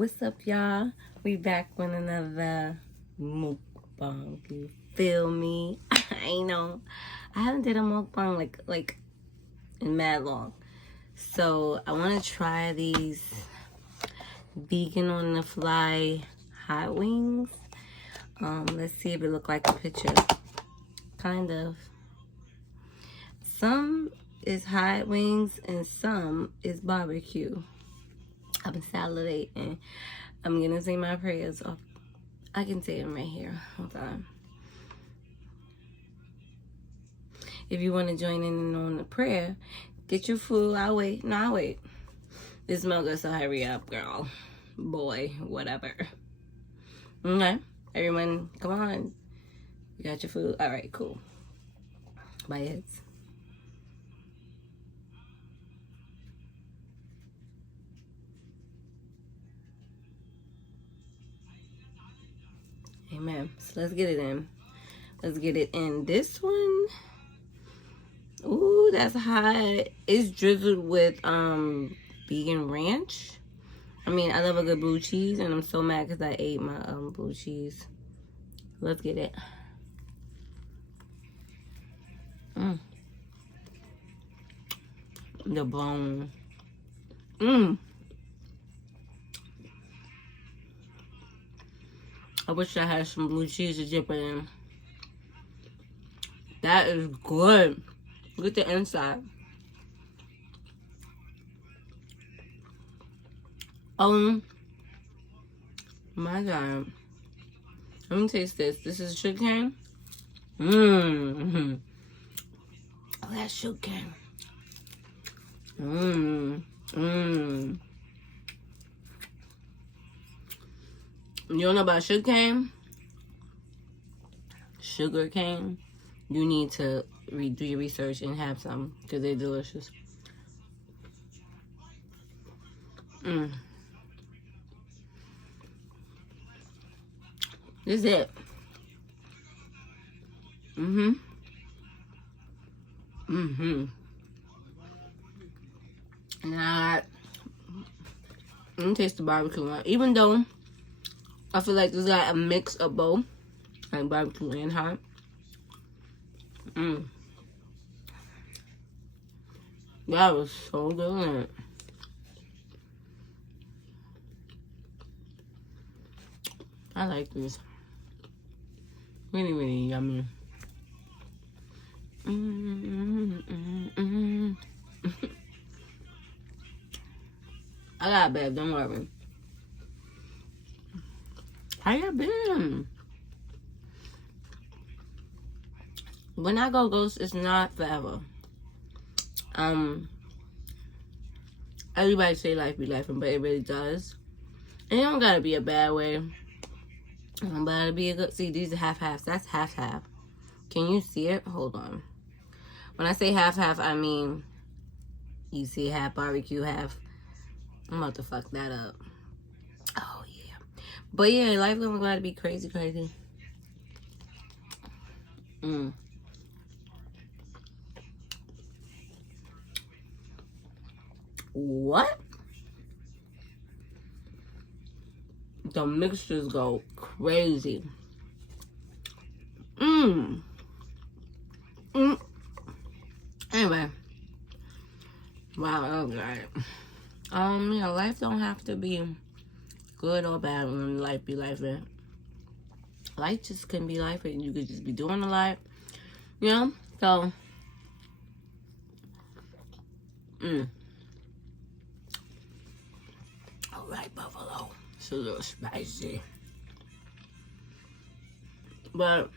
What's up, y'all? We back with another mukbang. You feel me? I know. I haven't did a mukbang like in mad long. So I want to try these vegan on the fly hot wings. Let's see if it look like a picture. Kind of. Some is hot wings and some is barbecue. I've been salivating. I'm gonna say my prayers off. I can say them right here. Hold on. If you want to join in on the prayer, get your food. I'll wait. No, I'll wait. This smell good, so hurry up, girl. Boy, whatever. Okay. Everyone, come on. You got your food? All right, cool. Bye, heads. Amen. So let's get it in. Let's get it in. This one. Ooh, that's hot. It's drizzled with vegan ranch. I mean, I love a good blue cheese, and I'm so mad because I ate my blue cheese. Let's get it. The bone. I wish I had some blue cheese to dip it in. That is good. Look at the inside. Oh my God. Let me taste this. This is sugar cane. Oh, that's sugar cane. You don't know about sugar cane? Sugar cane? You need to do your research and have some because they're delicious. This is it. Now, let me taste the barbecue one. Even though I feel like this got a mix of both, like barbecue and hot. That was so good. I like this. Really, really yummy. I got it, babe. Don't worry. How you been? When I go ghost, it's not forever. Everybody say life be life, but it really does. And it don't gotta be a bad way. But it'll be a good. See, these are half-halves. That's half-half. Can you see it? Hold on. When I say half-half, I mean you see half barbecue, half. I'm about to fuck that up. Oh yeah. But yeah, life is going to be crazy. What? The mixtures go crazy. Anyway. Wow, that was great. You know, life don't have to be good or bad when life be life. Life just can be life, and you could just be doing a lot. You know? So, alright, buffalo. It's a little spicy. But,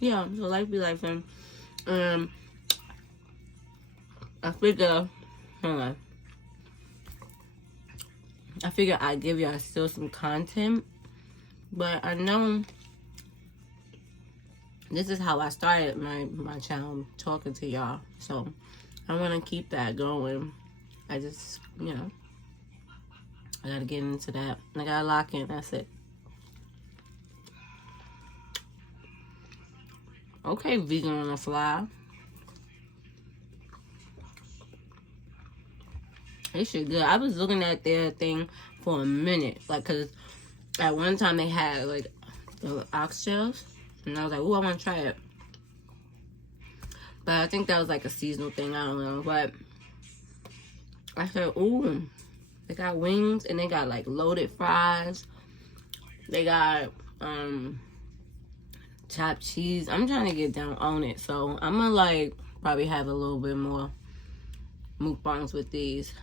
yeah, so life be life. And I figure, hold on. I figure I'd give y'all still some content. But I know this is how I started my channel, talking to y'all. So I want to keep that going. I just, you know, I got to get into that. I got to lock in. That's it. Okay, vegan on the fly. They shit good. I was looking at their thing for a minute. Like, cause at one time they had like the oxtails, and I was like, "Ooh, I want to try it." But I think that was like a seasonal thing. I don't know. But I said, "Ooh, they got wings and they got like loaded fries. They got chopped cheese." I'm trying to get down on it, so I'm gonna like probably have a little bit more mukbangs with this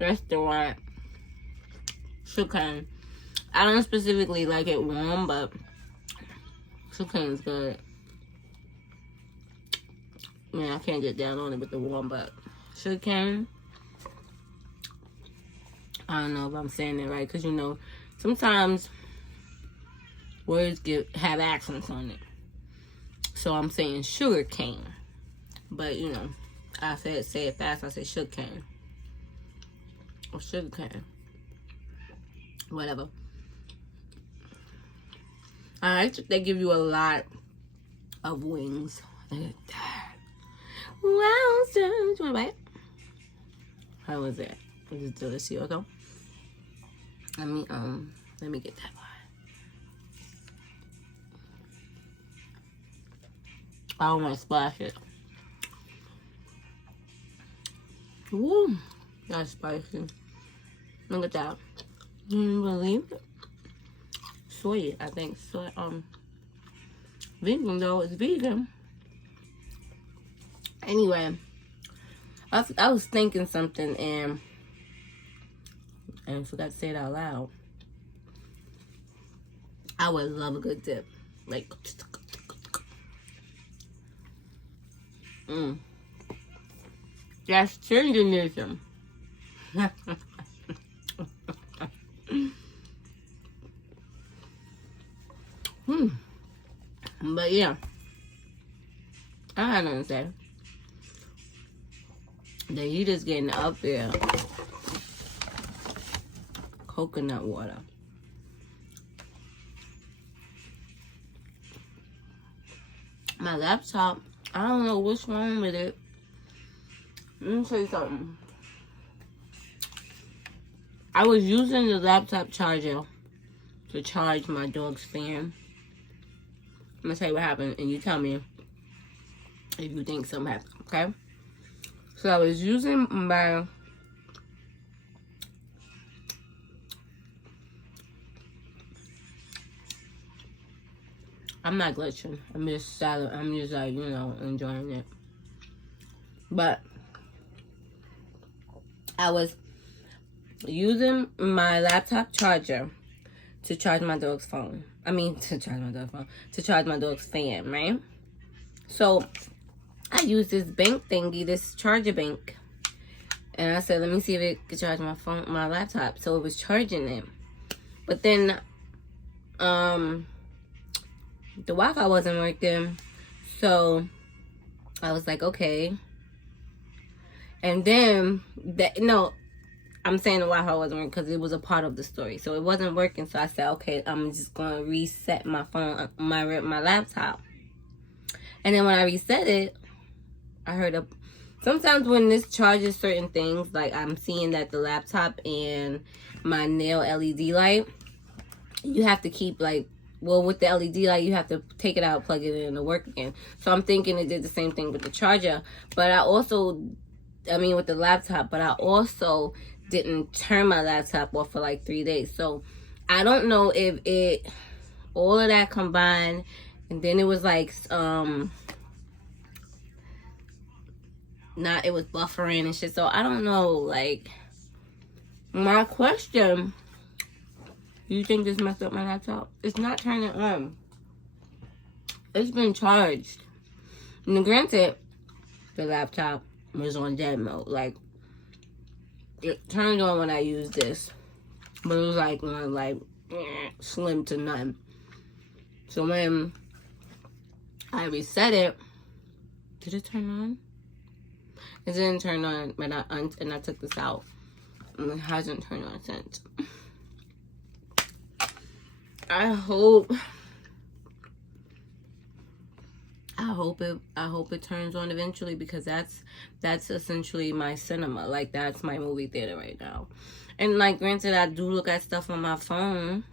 restaurant, Shukan. I don't specifically like it warm, but Shukan's good. Yeah, I can't get down on it with the warm, but Shukan. I don't know if I'm saying it right, because you know sometimes words have accents on it. So I'm saying sugar cane, but you know, I say it fast. I say sugar cane or sugar cane, whatever. I like that they give you a lot of wings. Wow, sir, you wanna bite? How was it? It was delicioso. Let me get that one. I don't want to splash it. Woo, that's spicy. Look at that. You believe it? Soy, I think. Soy, vegan though, it's vegan. Anyway, I was thinking something and forgot to say it out loud. I would love a good dip. Like, that's Chindonism. But yeah, I had nothing to say. The heat is getting up there. Coconut water. My laptop, I don't know what's wrong with it. Let me tell you something. I was using the laptop charger to charge my dog's fan. I'm gonna tell you what happened, and you tell me if you think something happened, okay? So I was using my I'm not glitching. I'm just silent. I'm just like, you know, enjoying it. But I was using my laptop charger to charge my dog's phone. To charge my dog's fan, right? So I used this bank thingy, this charger bank. And I said, let me see if it could charge my laptop. So it was charging it. But then, the Wi-Fi wasn't working. So I was like, okay. And then, I'm saying the Wi-Fi wasn't working because it was a part of the story. So it wasn't working. So I said, okay, I'm just going to reset my phone, my laptop. And then when I reset it, I heard sometimes when this charges certain things, like I'm seeing that the laptop and my nail LED light, you have to keep with the LED light, you have to take it out, plug it in, and work again. So I'm thinking it did the same thing with the charger. But with the laptop, but I also didn't turn my laptop off for like 3 days. So I don't know if all of that combined, and then it was like, it was buffering and shit. So I don't know, like, my question, do you think this messed up my laptop? It's not turning on. It's been charged. And granted, the laptop was on dead mode. Like, it turned on when I used this, but it was like slim to none. So when I reset it, did it turn on? It didn't turn on, but I took this out, and it hasn't turned on since. I I hope it turns on eventually, because that's essentially my cinema. Like, that's my movie theater right now. And like, granted, I do look at stuff on my phone,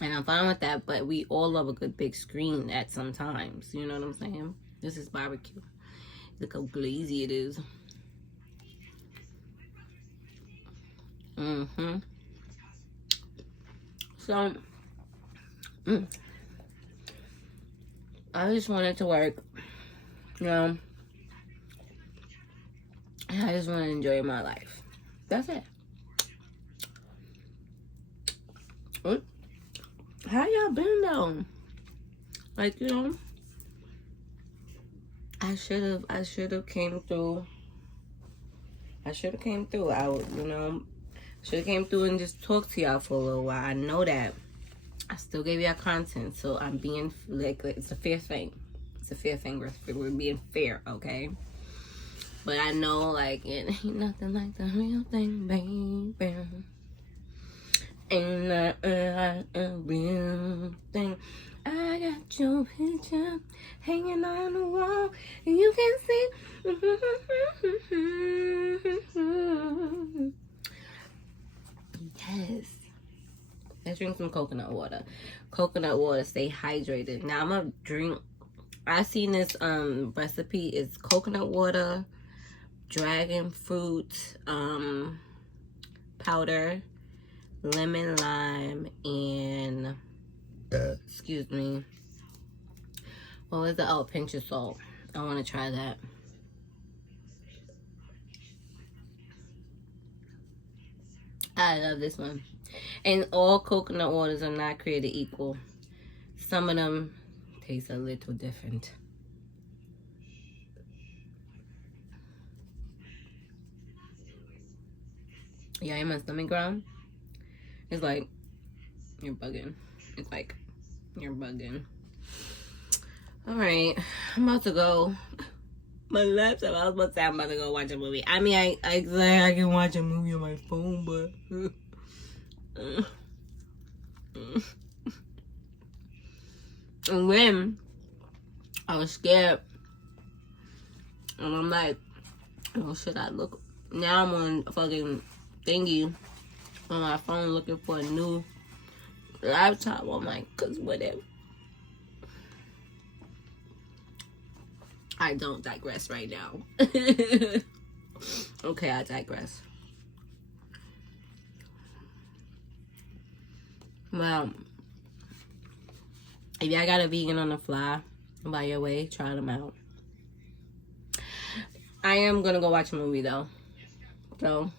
and I'm fine with that, but we all love a good big screen at some times. You know what I'm saying? This is barbecue. Look how glazy it is. So, I just wanted to work, you know. I just want to enjoy my life. That's it. How y'all been though? Like, you know, I should have came through. I should have came through. Should have came through and just talked to y'all for a little while. I know that. I still gave y'all content, so I'm being like, it's a fair thing. It's a fair thing. We're being fair, okay? But I know, like, it ain't nothing like the real thing, baby. Ain't nothing like a real thing. I got your picture hanging on the wall, and you can see. Yes. Let's drink some coconut water. Coconut water, stay hydrated. Now I'm gonna drink. I seen this recipe. It's coconut water, dragon fruit powder, lemon, lime, and excuse me, what was it? Oh, pinch of salt. I want to try that. I love this one. And all coconut waters are not created equal. Some of them taste a little different. Yeah, my stomach ground. It's like, you're bugging. It's like, you're bugging. Alright, I'm about to go. My laptop, I was about to say I'm about to go watch a movie. I mean, I can watch a movie on my phone, but... And when I was scared, and I'm like, oh, should I look? Now I'm on fucking thingy on my phone looking for a new laptop. I'm like, cause whatever. I don't digress right now. Okay, I digress. Well, if y'all got a vegan on the fly, by your way, try them out. I am gonna go watch a movie though. So,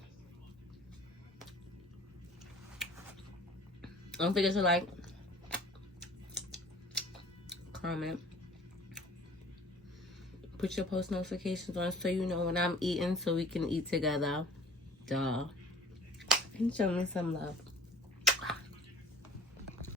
don't forget to like, comment, put your post notifications on so you know when I'm eating, so we can eat together. Duh. And show me some love.